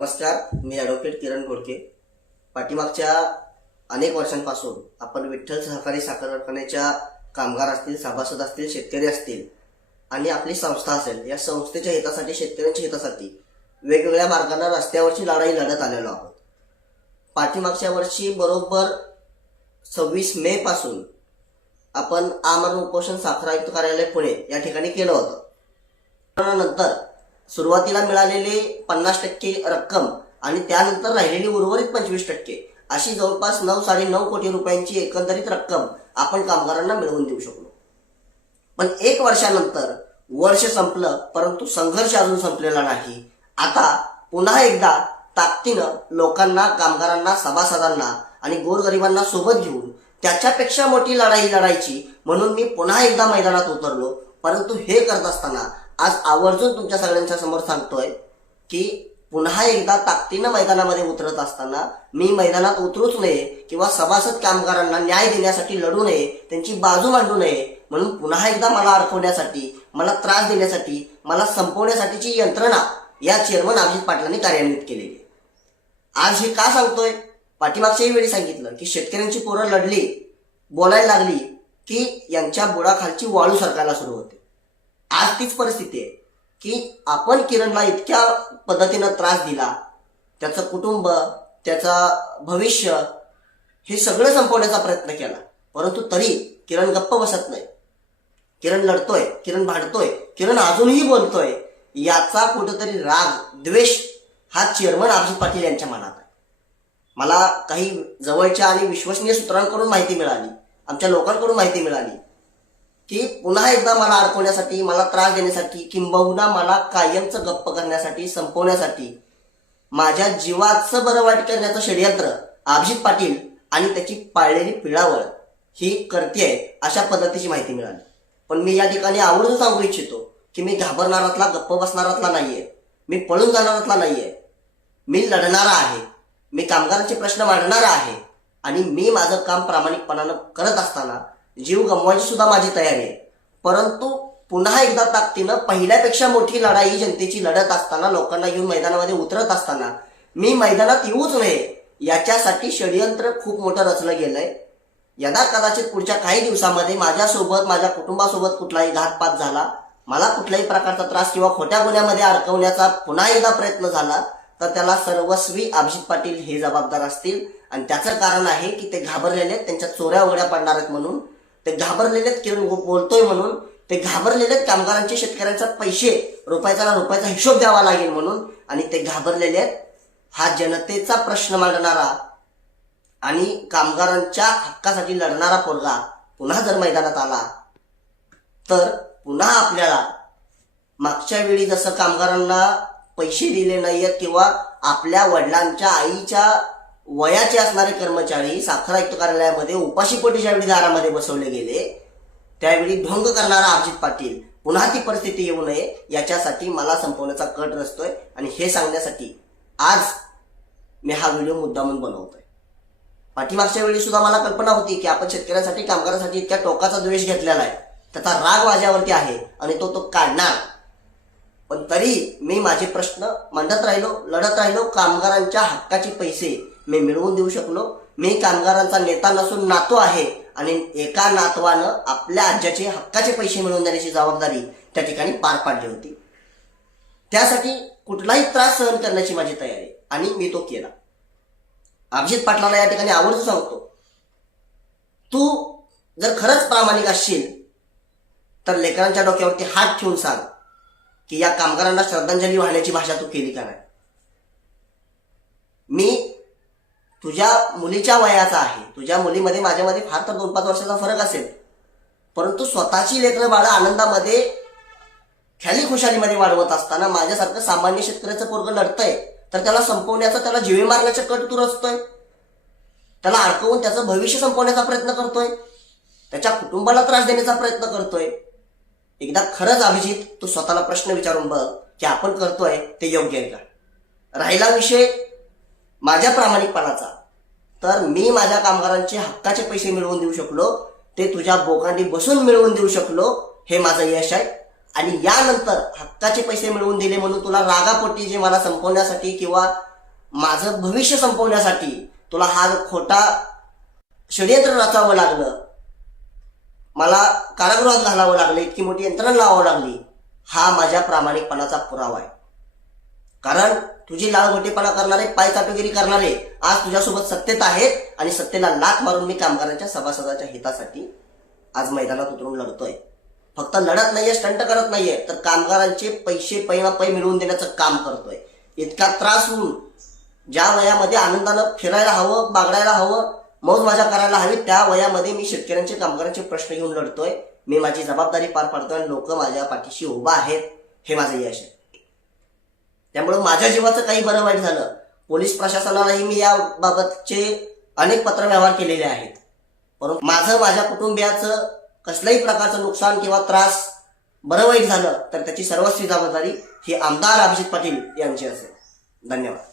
नमस्कार, मी ॲडव्होकेट किरण घोडके. पाठीमागच्या अनेक वर्षांपासून आपण विठ्ठल सहकारी साखर कारखान्याच्या कामगार असतील, सभासद असतील, शेतकरी असतील आणि आपली संस्था असेल, या संस्थेच्या हितासाठी, शेतकऱ्यांच्या हितासाठी वेगवेगळ्या मार्गाने रस्त्यावरची लढाई लढत आलेलो आहोत. पाठीमागच्या वर्षी बरोबर 26 मे पासून आपण आमरण उपोषण साखर आयुक्त कार्यालय पुणे या ठिकाणी केलं होतं. नंतर सुरुवातीला मिळालेली 50% रक्कम आणि त्यानंतर राहिलेली उर्वरित 25% अशी जवळपास 9-9.5 कोटी रुपयांची एकंदरीत रक्कम आपण कामगारांना मिळवून देऊ शकलो. पण 1 वर्षानंतर वर्ष संपलं, परंतु संघर्ष अजून संपलेला नाही. आता पुन्हा एकदा ताकदीनं लोकांना, कामगारांना, सभासदांना आणि गोरगरिबांना सोबत घेऊन त्याच्यापेक्षा मोठी लढाई लढायची म्हणून मी पुन्हा एकदा मैदानात उतरलो. परंतु हे करत असताना आज आवर्जून तुमच्या सगळ्यांच्या समोर सांगतोय की पुन्हा एकदा ताकदीनं मैदानामध्ये उतरत असताना मी मैदानात उतरूच नये किंवा सभासद कामगारांना न्याय देण्यासाठी लढू नये, त्यांची बाजू मांडू नये म्हणून पुन्हा एकदा मला अडकवण्यासाठी, मला त्रास देण्यासाठी, मला संपवण्यासाठीची यंत्रणा या चेअरमन अभिजित पाटलांनी कार्यान्वित केलेली. आज हे का सांगतोय? पाठीमागच्याही वेळी सांगितलं की शेतकऱ्यांची पोरं लढली, बोलायला लागली की यांच्या बुडाखालची वाळू सरकायला सुरू होते. आज तीच परिस्थिती आहे की आपण किरणला इतक्या पद्धतीनं त्रास दिला, त्याचं कुटुंब, त्याचं भविष्य हे सगळं संपवण्याचा प्रयत्न केला, परंतु तरी किरण गप्प बसत नाही. किरण लढतोय, किरण भांडतोय, किरण अजूनही बोलतोय. याचा कुठेतरी राग, द्वेष हा चेअरमन अभिजित पाटील यांच्या मनात आहे. मला काही जवळच्या आणि विश्वसनीय सूत्रांकडून माहिती मिळाली, आमच्या लोकांकडून माहिती मिळाली की पुन्हा एकदा मला अडकवण्यासाठी, मला त्रास देण्यासाठी, किंबहुना मला कायमचं गप्प करण्यासाठी, संपवण्यासाठी, माझ्या जीवाचं बरं वाईट करण्याचं षडयंत्र अभिजित पाटील आणि त्याची पाळलेली पिळावळ ही करतेय, अशा पद्धतीची माहिती मिळाली. पण मी या ठिकाणी आवर्जून सांगू इच्छितो की मी घाबरणारातला, गप्प बसणारातला नाहीये, मी पळून जाणारातला नाहीये. मी लढणारा आहे, मी कामगारांचे प्रश्न मांडणारा आहे आणि मी माझं काम प्रामाणिकपणानं करत असताना जीव गमवायची सुद्धा माझी तयारी आहे. परंतु पुन्हा एकदा ताकदीनं पहिल्यापेक्षा मोठी लढाई जनतेची लढत असताना, लोकांना घेऊन मैदानामध्ये उतरत असताना मी मैदानात येऊच नये याच्यासाठी षडयंत्र खूप मोठं रचलं गेलंय. यदा कदाचित पुढच्या काही दिवसामध्ये माझ्यासोबत, माझ्या कुटुंबासोबत कुठलाही घातपात झाला, मला कुठल्याही प्रकारचा त्रास किंवा खोट्या गुन्ह्यामध्ये अडकवण्याचा पुन्हा एकदा प्रयत्न झाला तर त्याला सर्वस्वी अभिजित पाटील हे जबाबदार असतील. आणि त्याचं कारण आहे की ते घाबरलेले आहेत, त्यांच्या चोऱ्या उघड्या पडणार आहेत म्हणून ते घाबरलेले आहेत. किरण बोलतोय म्हणून ते घाबरलेले आहेत. कामगारांचे, शेतकऱ्यांचा पैसे रुपयाचा हिशोब द्यावा लागेल म्हणून. आणि ते घाबरलेले आहेत. हा जनतेचा प्रश्न मांडणारा आणि कामगारांच्या हक्कासाठी लढणारा पोरगा पुन्हा जर मैदानात आला तर पुन्हा आपल्याला मागच्या वेळी जसं कामगारांना पैसे दिले नाहीयेत किंवा आपल्या वडिलांच्या, आईच्या वयाचे असणारे कर्मचारी साखर आयुक्त कार्यालयामध्ये उपाशीपोटी ज्यावेळी दारामध्ये बसवले गेले, त्यावेळी ढोंग करणारा अभिजित पाटील पुन्हा ती परिस्थिती येऊ नये याच्यासाठी मला संपवण्याचा कट रचतोय. आणि हे सांगण्यासाठी आज मी हा व्हिडिओ मुद्दामून बनवतोय. पाठीमागच्या वेळी सुद्धा मला कल्पना होती की आपण शेतकऱ्यांसाठी, कामगारांसाठी इतक्या टोकाचा द्वेष घेतलेला आहे, त्याचा राग माझ्यावरती आहे आणि तो काढणार. पण तरी मी माझे प्रश्न मांडत राहिलो, लढत राहिलो. कामगारांच्या हक्काचे पैसे मी मिळवून देऊ शकलो. मी कामगारांचा नेता नसून नातू आहे आणि एका नातवानं आपल्या आज्याचे हक्काचे पैसे मिळवून देण्याची जबाबदारी त्या ठिकाणी पार पाडली होती. त्यासाठी कुठलाही त्रास सहन करण्याची माझी तयारी आणि मी तो केला. अभिजित पाटलाला या ठिकाणी आवर्जून सांगतो, तू जर खरंच प्रामाणिक असशील तर लेकरांच्या डोक्यावरती हात ठेवून सांग की या कामगारांना श्रद्धांजली वाहण्याची भाषा तू केली का नाही. मी तुझ्या मुलीच्या वयाचा आहे, तुझ्या मुलीमध्ये माझ्यामध्ये फार तर 2-5 वर्षाचा फरक असेल, परंतु स्वतःची लेकरं बाळं आनंदामध्ये, ख्याली खुशालीमध्ये वाढवत असताना माझ्यासारखं सामान्य शेतकऱ्याचं पोरगं लढतंय तर त्याला संपवण्याचा, त्याला जीवे मारण्याचा कट तू रचतोय, त्याला अडकवून त्याचं भविष्य संपवण्याचा प्रयत्न करतोय, त्याच्या कुटुंबाला त्रास देण्याचा प्रयत्न करतोय. एकदा खरंच अभिजित तू स्वतःला प्रश्न विचारून बघ की आपण करतोय ते योग्य आहे का. राहिला विषय माझ्या प्रामाणिकपणाचा, तर मी माझ्या कामगारांचे हक्काचे पैसे मिळवून देऊ शकलो, ते तुझ्या बोकांडी बसून मिळवून देऊ शकलो, हे माझं यश आहे. आणि यानंतर हक्काचे पैसे मिळवून दिले म्हणून तुला रागापोटी जे मला संपवण्यासाठी किंवा माझं भविष्य संपवण्यासाठी तुला हा खोटा षडयंत्र रचावं लागलं, मला कारागृहात घालावं लागलं, इतकी मोठी यंत्रणा लावावं लागली, हा माझ्या प्रामाणिकपणाचा पुरावा आहे. कारण तुझी लाळघोटेपणा करणारे, पायचाटोगिरी करणारे आज तुझ्यासोबत सत्तेत आहेत आणि सत्तेला लाथ मारून मी कामगारांच्या सभासदाच्या हितासाठी आज मैदानात उतरून लढतोय. फक्त लढत नाहीये, स्टंट करत नाहीये, तर कामगारांचे पैसे पैमापै मिळवून देण्याचं काम करतोय. इतका त्रास होऊन ज्या वयामध्ये आनंदानं फिरायला हवं, बागडायला हवं, मौज मजा करायला हवी, त्या वयामध्ये मी शेतकऱ्यांचे, कामगारांचे प्रश्न घेऊन लढतोय. मी माझी जबाबदारी पार पाडतोय आणि लोक माझ्या पाठीशी उभा आहेत, हे माझं यश आहे. त्यामुळे माझ्या जीवाचं काही बरं वाईट झालं, पोलीस प्रशासनालाही मी याबाबतचे अनेक पत्रव्यवहार केलेले आहेत. परंतु माझं, माझ्या कुटुंबियाचं कसल्याही प्रकारचं नुकसान किंवा त्रास बरं वाईट झालं तर त्याची सर्वस्वी जबाबदारी ही आमदार अभिजित पाटील यांची असेल. धन्यवाद.